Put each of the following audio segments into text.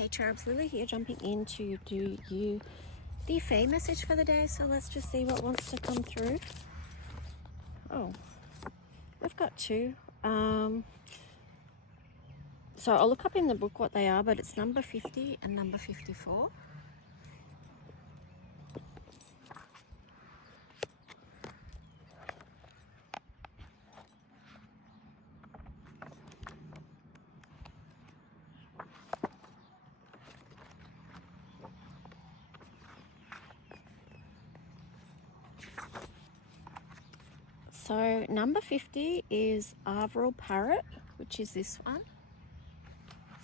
Hey Cherubs, Lily here, jumping in to do you the Fae message for the day. So let's just see what wants to come through. Oh, we've got two. So I'll look up in the book what they are, but it's number 50 and number 54. So number 50 is Avril Parrot, which is this one.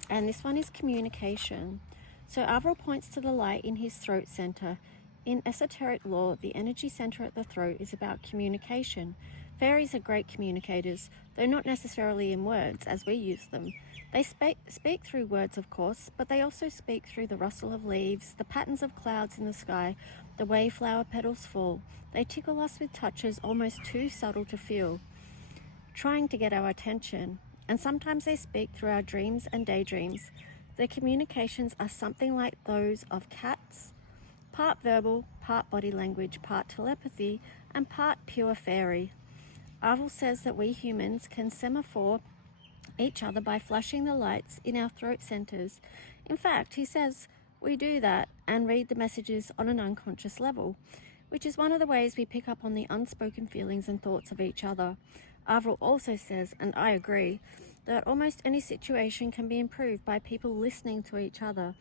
And this one is communication. So Avril points to the light in his throat center. In esoteric lore, the energy center at the throat is about communication. Fairies are great communicators, though not necessarily in words as we use them. They speak through words, of course, but they also speak through the rustle of leaves, the patterns of clouds in the sky, the way flower petals fall. They tickle us with touches almost too subtle to feel, trying to get our attention. And sometimes they speak through our dreams and daydreams. Their communications are something like those of cats, part verbal, part body language, part telepathy, and part pure fairy. Avril says that we humans can semaphore each other by flashing the lights in our throat centers. In fact, he says we do that and read the messages on an unconscious level, which is one of the ways we pick up on the unspoken feelings and thoughts of each other. Avril also says, and I agree, that almost any situation can be improved by people listening to each other,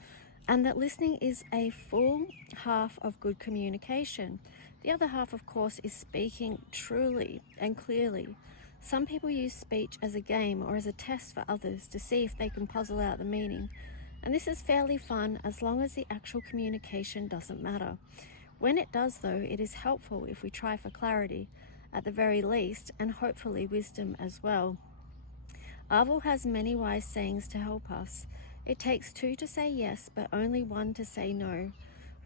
and that listening is a full half of good communication. The other half, of course, is speaking truly and clearly. Some people use speech as a game or as a test for others to see if they can puzzle out the meaning. And this is fairly fun as long as the actual communication doesn't matter. When it does, though, it is helpful if we try for clarity, at the very least, and hopefully wisdom as well. Avril has many wise sayings to help us. It takes two to say yes, but only one to say no.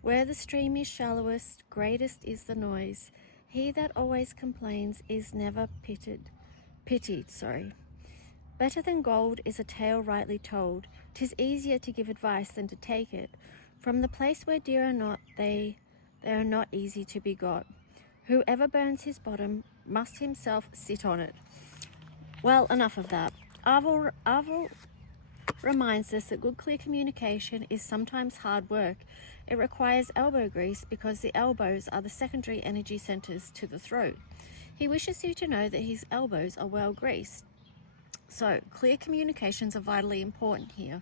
Where the stream is shallowest, greatest is the noise. He that always complains is never pitied. Better than gold is a tale rightly told. 'Tis easier to give advice than to take it. From the place where deer are not, they are not easy to be got. Whoever burns his bottom must himself sit on it. Well, enough of that. Avril reminds us that good, clear communication is sometimes hard work. It requires elbow grease because the elbows are the secondary energy centers to the throat. He wishes you to know that his elbows are well greased. So, clear communications are vitally important here.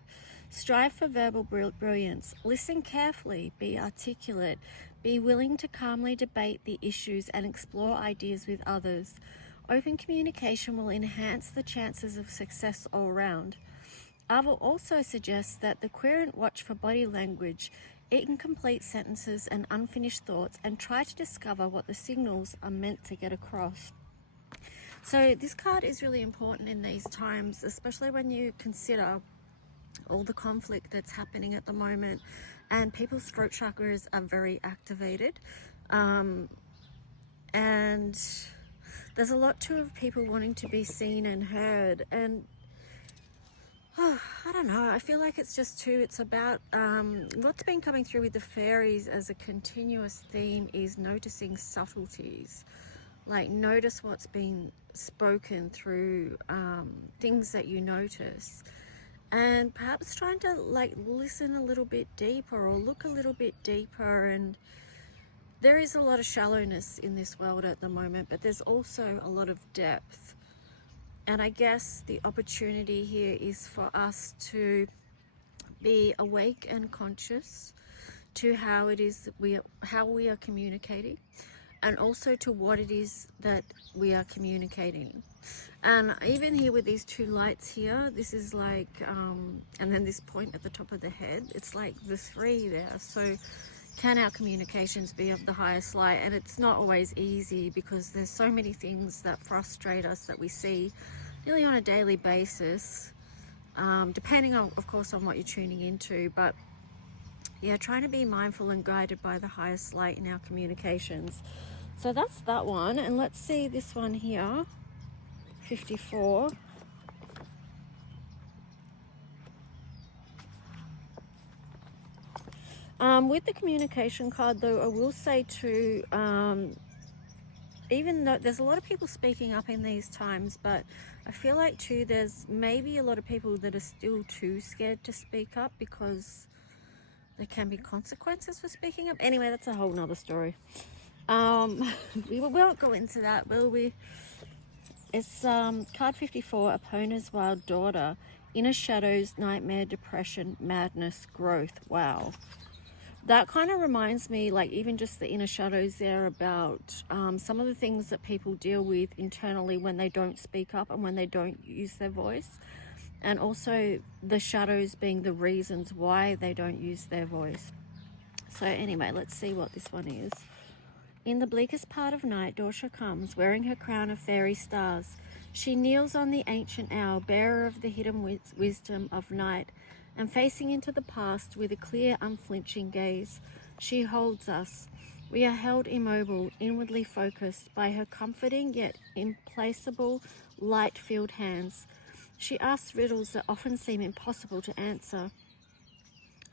Strive for verbal brilliance. Listen carefully. Be articulate. Be willing to calmly debate the issues and explore ideas with others. Open communication will enhance the chances of success all around. Avril also suggests that the querent watch for body language, incomplete sentences and unfinished thoughts, and try to discover what the signals are meant to get across. So this card is really important in these times, especially when you consider all the conflict that's happening at the moment, and people's throat chakras are very activated, and there's a lot to people wanting to be seen and heard, and I don't know, I feel like it's just too, it's about what's been coming through with the fairies as a continuous theme is noticing subtleties. Like, notice what's being spoken through things that you notice, and perhaps trying to like listen a little bit deeper or look a little bit deeper. And there is a lot of shallowness in this world at the moment, but there's also a lot of depth. And I guess the opportunity here is for us to be awake and conscious to how it is that how we are communicating, and also to what it is that we are communicating. And even here with these two lights here, this is like, and then this point at the top of the head, it's like the three there. So can our communications be of the highest light? And it's not always easy because there's so many things that frustrate us that we see nearly on a daily basis, depending on, of course, on what you're tuning into. But yeah, trying to be mindful and guided by the highest light in our communications. So that's that one. And let's see this one here, 54. With the communication card, though, I will say too, even though there's a lot of people speaking up in these times, but I feel like too there's maybe a lot of people that are still too scared to speak up because there can be consequences for speaking up. Anyway, that's a whole nother story. We won't go into that, will we? It's card 54, Epona's Wild Daughter. Inner shadows, nightmare, depression, madness, growth. Wow. That kind of reminds me, like even just the inner shadows there, about some of the things that people deal with internally when they don't speak up and when they don't use their voice. And also the shadows being the reasons why they don't use their voice. So anyway, let's see what this one is. In the bleakest part of night, Dorsha comes, wearing her crown of fairy stars. She kneels on the ancient owl, bearer of the hidden wisdom of night, and facing into the past with a clear, unflinching gaze, she holds us. We are held immobile, inwardly focused by her comforting yet implacable, light-filled hands. She asks riddles that often seem impossible to answer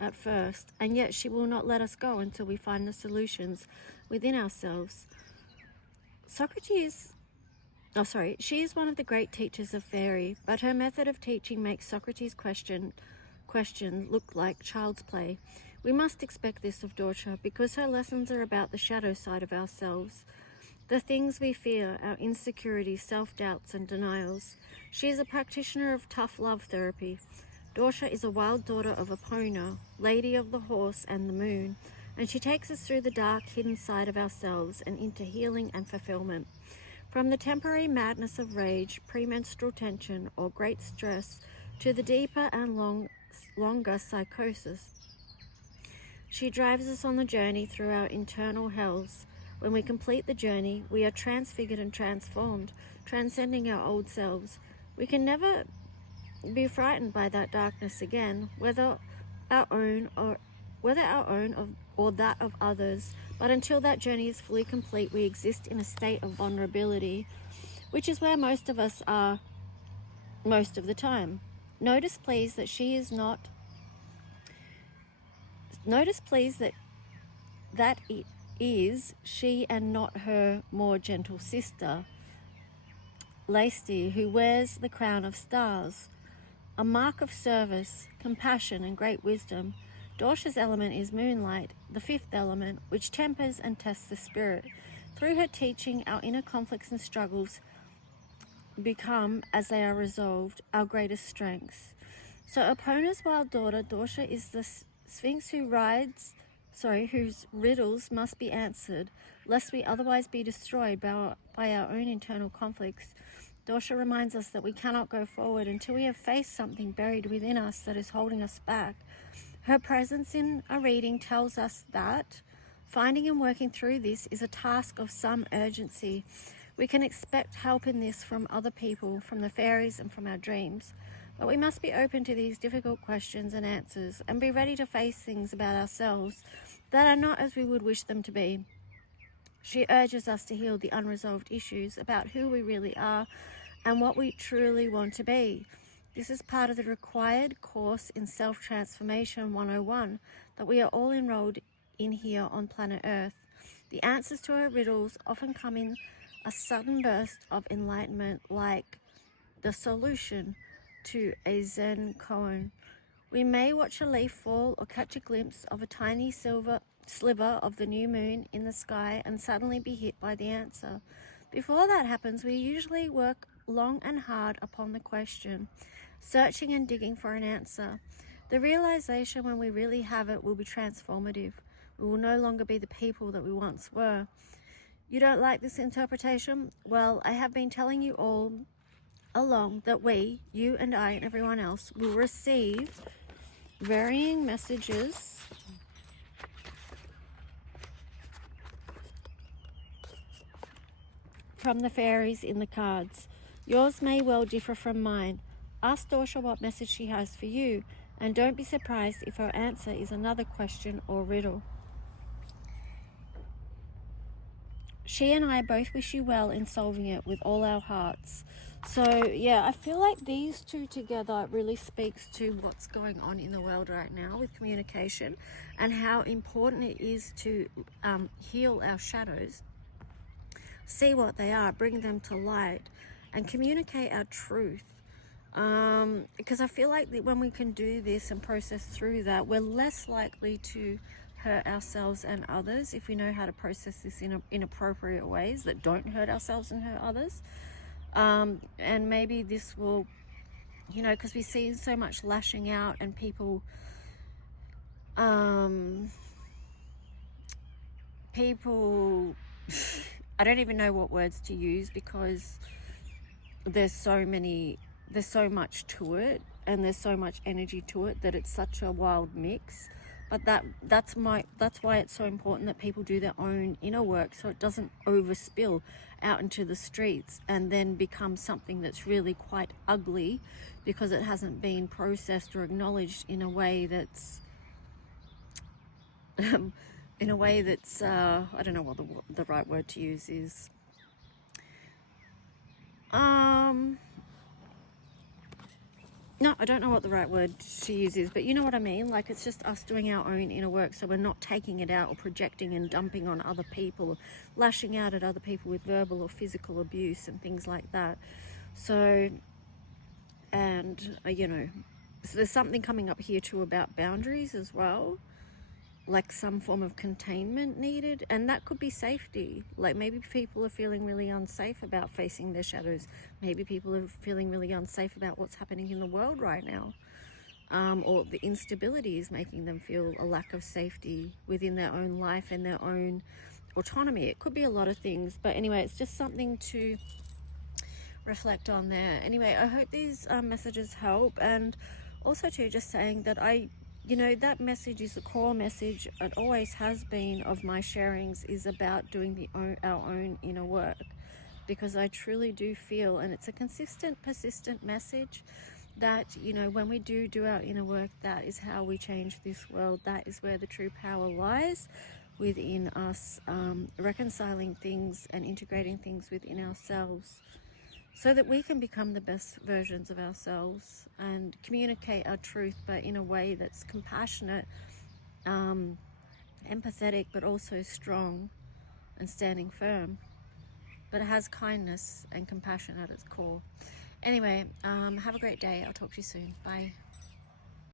at first, and yet she will not let us go until we find the solutions within ourselves. She is one of the great teachers of fairy, but her method of teaching makes Socrates' question look like child's play. We must expect this of Dorsha, because her lessons are about the shadow side of ourselves, the things we fear, our insecurities, self-doubts and denials. She is a practitioner of tough love therapy. Dorsha is a wild daughter of Epona, lady of the horse and the moon, and she takes us through the dark, hidden side of ourselves and into healing and fulfillment. From the temporary madness of rage, premenstrual tension, or great stress, to the deeper and longer psychosis, she drives us on the journey through our internal hells. When we complete the journey, we are transfigured and transformed, transcending our old selves. We can never be frightened by that darkness again, whether our own or that of others. But until that journey is fully complete, we exist in a state of vulnerability, which is where most of us are most of the time. Notice please that she is not. Notice please that it is she and not her more gentle sister, Lacey, who wears the crown of stars, a mark of service, compassion, and great wisdom. Dorsha's element is moonlight, the fifth element, which tempers and tests the spirit. Through her teaching, our inner conflicts and struggles become, as they are resolved, our greatest strengths. So Epona's wild daughter, Dorsha, is the Sphinx whose riddles must be answered, lest we otherwise be destroyed by our own internal conflicts. Dorsha reminds us that we cannot go forward until we have faced something buried within us that is holding us back. Her presence in a reading tells us that finding and working through this is a task of some urgency. We can expect help in this from other people, from the fairies, and from our dreams. But we must be open to these difficult questions and answers, and be ready to face things about ourselves that are not as we would wish them to be. She urges us to heal the unresolved issues about who we really are and what we truly want to be. This is part of the required course in Self-Transformation 101 that we are all enrolled in here on planet Earth. The answers to our riddles often come in a sudden burst of enlightenment, like the solution to a Zen koan. We may watch a leaf fall or catch a glimpse of a tiny silver sliver of the new moon in the sky and suddenly be hit by the answer. Before that happens, we usually work long and hard upon the question, searching and digging for an answer. The realization when we really have it will be transformative. We will no longer be the people that we once were. You don't like this interpretation? Well, I have been telling you all along that we, you and I and everyone else, will receive varying messages from the fairies in the cards. Yours may well differ from mine. Ask Dorsha what message she has for you, and don't be surprised if her answer is another question or riddle. she and I both wish you well in solving it with all our hearts. So yeah, I feel like these two together really speaks to what's going on in the world right now with communication, and how important it is to heal our shadows, see what they are, bring them to light, and communicate our truth. Because I feel like that when we can do this and process through that, we're less likely to hurt ourselves and others if we know how to process this in appropriate ways that don't hurt ourselves and hurt others. And maybe this will, you know, because we see so much lashing out and people people I don't even know what words to use, because there's so much to it, and there's so much energy to it, that it's such a wild mix. But that's why it's so important that people do their own inner work, so it doesn't overspill out into the streets and then become something that's really quite ugly, because it hasn't been processed or acknowledged in a way that's I don't know what the right word to use is. No, I don't know what the right word to use is, but you know what I mean? Like, it's just us doing our own inner work, so we're not taking it out or projecting and dumping on other people, or lashing out at other people with verbal or physical abuse and things like that. So, and, you know, so there's something coming up here too about boundaries as well, like some form of containment needed, and that could be safety. Like, maybe people are feeling really unsafe about facing their shadows. Maybe people are feeling really unsafe about what's happening in the world right now, or the instability is making them feel a lack of safety within their own life and their own autonomy. It could be a lot of things, but anyway, it's just something to reflect on there. Anyway, I hope these messages help, and also too, just saying that you know, that message is the core message. It always has been of my sharings, is about doing our own inner work, because I truly do feel, and it's a consistent, persistent message, that, you know, when we do our inner work, that is how we change this world. That is where the true power lies, within us, reconciling things and integrating things within ourselves, so that we can become the best versions of ourselves and communicate our truth, but in a way that's compassionate, empathetic, but also strong and standing firm. But it has kindness and compassion at its core. Anyway, have a great day. I'll talk to you soon. Bye.